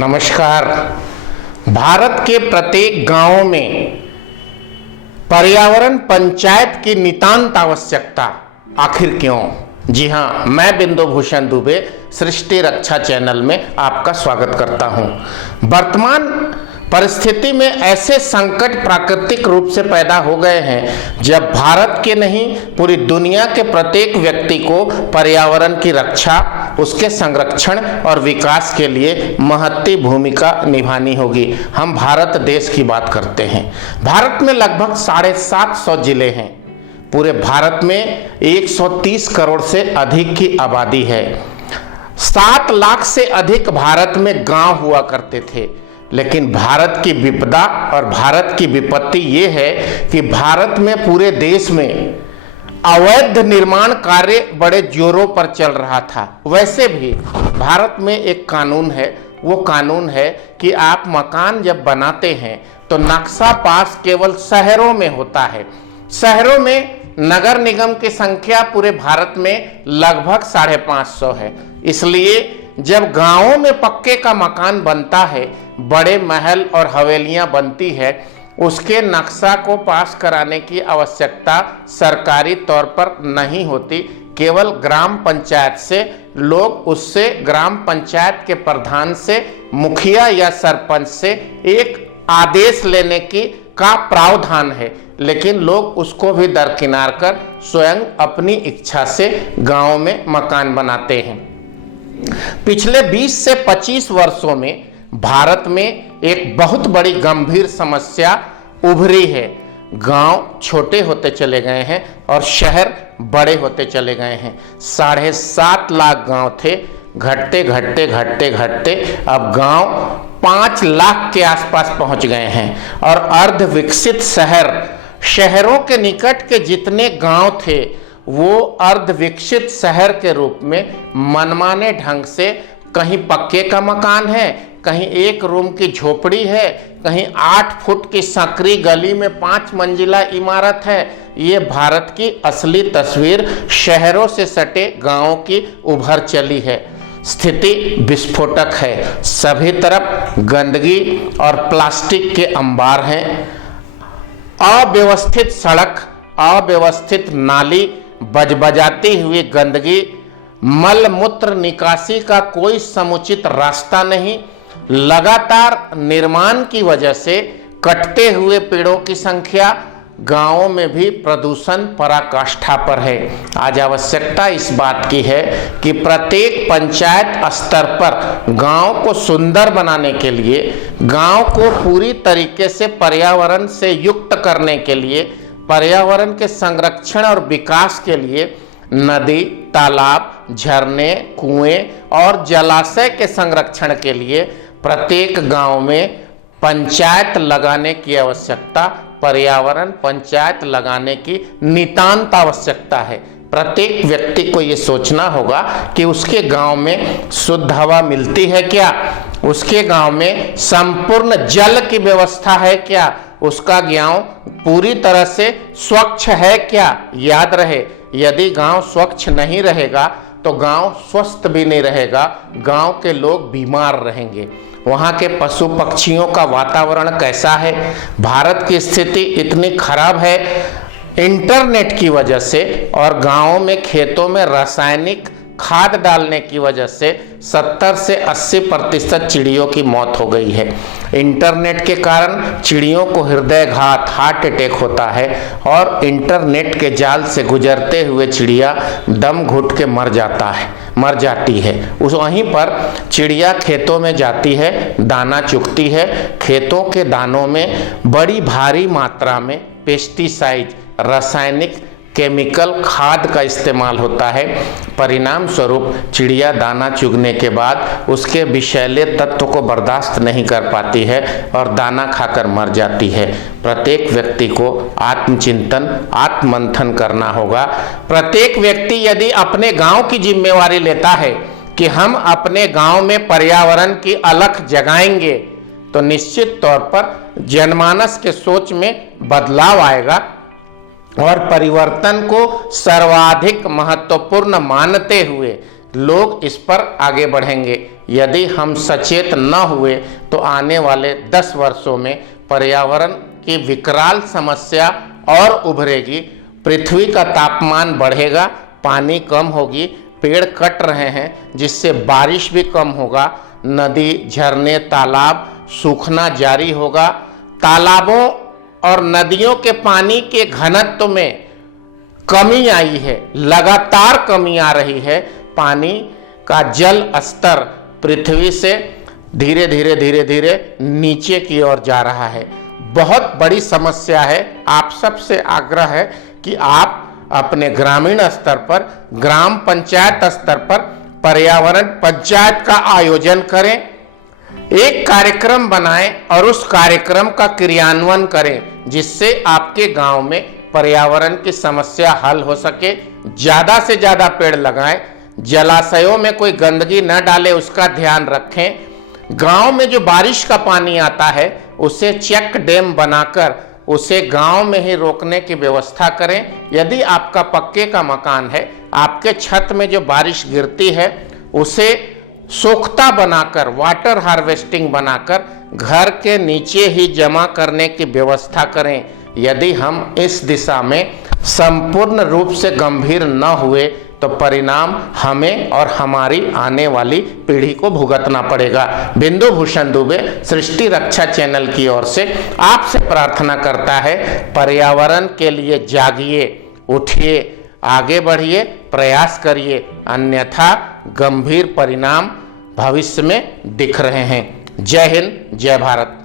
नमस्कार। भारत के प्रत्येक गांव में पर्यावरण पंचायत की नितांत आवश्यकता आखिर क्यों? जी हाँ, मैं बिंदु भूषण दुबे सृष्टि रक्षा चैनल में आपका स्वागत करता हूं। वर्तमान परिस्थिति में ऐसे संकट प्राकृतिक रूप से पैदा हो गए हैं जब भारत के नहीं पूरी दुनिया के प्रत्येक व्यक्ति को पर्यावरण की रक्षा, उसके संरक्षण और विकास के लिए महत्वपूर्ण भूमिका निभानी होगी। हम भारत देश की बात करते हैं। भारत में लगभग 750 जिले हैं। पूरे भारत में 130 करोड़ से अधिक की आबादी है। 7 लाख से अधिक भारत में गांव हुआ करते थे। लेकिन भारत की विपदा और भारत की विपत्ति ये है कि भारत में पूरे देश में अवैध निर्माण कार्य बड़े जोरों पर चल रहा था। वैसे भी भारत में एक कानून है, वो कानून है कि आप मकान जब बनाते हैं तो नक्शा पास केवल शहरों में होता है। शहरों में नगर निगम की संख्या पूरे भारत में लगभग 550 है। इसलिए जब गांवों में पक्के का मकान बनता है, बड़े महल और हवेलियां बनती है, उसके नक्शा को पास कराने की आवश्यकता सरकारी तौर पर नहीं होती। केवल ग्राम पंचायत से लोग उससे ग्राम पंचायत के प्रधान से, मुखिया या सरपंच से एक आदेश लेने की का प्रावधान है। लेकिन लोग उसको भी दरकिनार कर स्वयं अपनी इच्छा से गांव में मकान बनाते हैं। पिछले 20 से 25 वर्षों में भारत में एक बहुत बड़ी गंभीर समस्या उभरी है। गांव छोटे होते चले गए हैं और शहर बड़े होते चले गए हैं। 7.5 लाख गांव थे, घटते घटते घटते घटते अब गांव 5 लाख के आसपास पहुंच गए हैं। और अर्ध विकसित शहरों के निकट के जितने गांव थे वो अर्ध विकसित शहर के रूप में मनमाने ढंग से कहीं पक्के का मकान है, कहीं 1 रूम की झोपड़ी है, कहीं 8 फुट की संकरी गली में 5 मंजिला इमारत है। ये भारत की असली तस्वीर शहरों से सटे गांवों की उभर चली है। स्थिति विस्फोटक है। सभी तरफ गंदगी और प्लास्टिक के अंबार हैं। अव्यवस्थित सड़क, अव्यवस्थित नाली, बजबजाती हुई गंदगी, मल मूत्र निकासी का कोई समुचित रास्ता नहीं। लगातार निर्माण की वजह से कटते हुए पेड़ों की संख्या, गांवों में भी प्रदूषण पराकाष्ठा पर है। आज आवश्यकता इस बात की है कि प्रत्येक पंचायत स्तर पर गांव को सुंदर बनाने के लिए, गांव को पूरी तरीके से पर्यावरण से युक्त करने के लिए, पर्यावरण के संरक्षण और विकास के लिए नदी, तालाब, झरने, कुएं और जलाशय के संरक्षण के लिए प्रत्येक गांव में पंचायत लगाने की आवश्यकता, पर्यावरण पंचायत लगाने की नितांत आवश्यकता है। प्रत्येक व्यक्ति को ये सोचना होगा कि उसके गांव में शुद्ध हवा मिलती है क्या, उसके गांव में संपूर्ण जल की व्यवस्था है क्या, उसका गांव पूरी तरह से स्वच्छ है क्या। याद रहे, यदि गांव स्वच्छ नहीं रहेगा तो गांव स्वस्थ भी नहीं रहेगा, गांव के लोग बीमार रहेंगे। वहाँ के पशु पक्षियों का वातावरण कैसा है? भारत की स्थिति इतनी खराब है इंटरनेट की वजह से और गांवों में खेतों में रासायनिक खाद डालने की वजह से 70 से 80% चिड़ियों की मौत हो गई है। इंटरनेट के कारण चिड़ियों को हृदयघात, हार्ट अटैक होता है और इंटरनेट के जाल से गुजरते हुए चिड़िया दम घुट के मर जाती है। उस वहीं पर चिड़िया खेतों में जाती है, दाना चुगती है। खेतों के दानों में बड़ी भारी मात्रा में पेस्टिसाइड, रासायनिक केमिकल खाद का इस्तेमाल होता है। परिणाम स्वरूप चिड़िया दाना चुगने के बाद उसके विषैले तत्व को बर्दाश्त नहीं कर पाती है और दाना खाकर मर जाती है। प्रत्येक व्यक्ति को आत्मचिंतन, आत्ममंथन करना होगा। प्रत्येक व्यक्ति यदि अपने गांव की जिम्मेवारी लेता है कि हम अपने गांव में पर्यावरण की अलख जगाएंगे तो निश्चित तौर पर जनमानस के सोच में बदलाव आएगा और परिवर्तन को सर्वाधिक महत्वपूर्ण मानते हुए लोग इस पर आगे बढ़ेंगे। यदि हम सचेत न हुए तो आने वाले 10 वर्षों में पर्यावरण की विकराल समस्या और उभरेगी। पृथ्वी का तापमान बढ़ेगा, पानी कम होगी, पेड़ कट रहे हैं जिससे बारिश भी कम होगा, नदी, झरने, तालाब सूखना जारी होगा। तालाबों और नदियों के पानी के घनत्व में कमी आई है, लगातार कमी आ रही है। पानी का जल स्तर पृथ्वी से धीरे धीरे नीचे की ओर जा रहा है। बहुत बड़ी समस्या है। आप सबसे आग्रह है कि आप अपने ग्रामीण स्तर पर, ग्राम पंचायत स्तर पर पर्यावरण पंचायत का आयोजन करें, एक कार्यक्रम बनाएं और उस कार्यक्रम का क्रियान्वयन करें, जिससे आपके गांव में पर्यावरण की समस्या हल हो सके। ज़्यादा से ज़्यादा पेड़ लगाएं, जलाशयों में कोई गंदगी न डालें, उसका ध्यान रखें। गांव में जो बारिश का पानी आता है उसे चेक डैम बनाकर उसे गांव में ही रोकने की व्यवस्था करें। यदि आपका पक्के का मकान है, आपके छत में जो बारिश गिरती है उसे सोख्ता बनाकर, वाटर हार्वेस्टिंग बनाकर घर के नीचे ही जमा करने की व्यवस्था करें। यदि हम इस दिशा में संपूर्ण रूप से गंभीर न हुए तो परिणाम हमें और हमारी आने वाली पीढ़ी को भुगतना पड़ेगा। बिंदु भूषण दुबे सृष्टि रक्षा चैनल की ओर से आपसे प्रार्थना करता है, पर्यावरण के लिए जागिए, उठिए, आगे बढ़िए, प्रयास करिए, अन्यथा गंभीर परिणाम भविष्य में दिख रहे हैं। जय हिंद, जय भारत।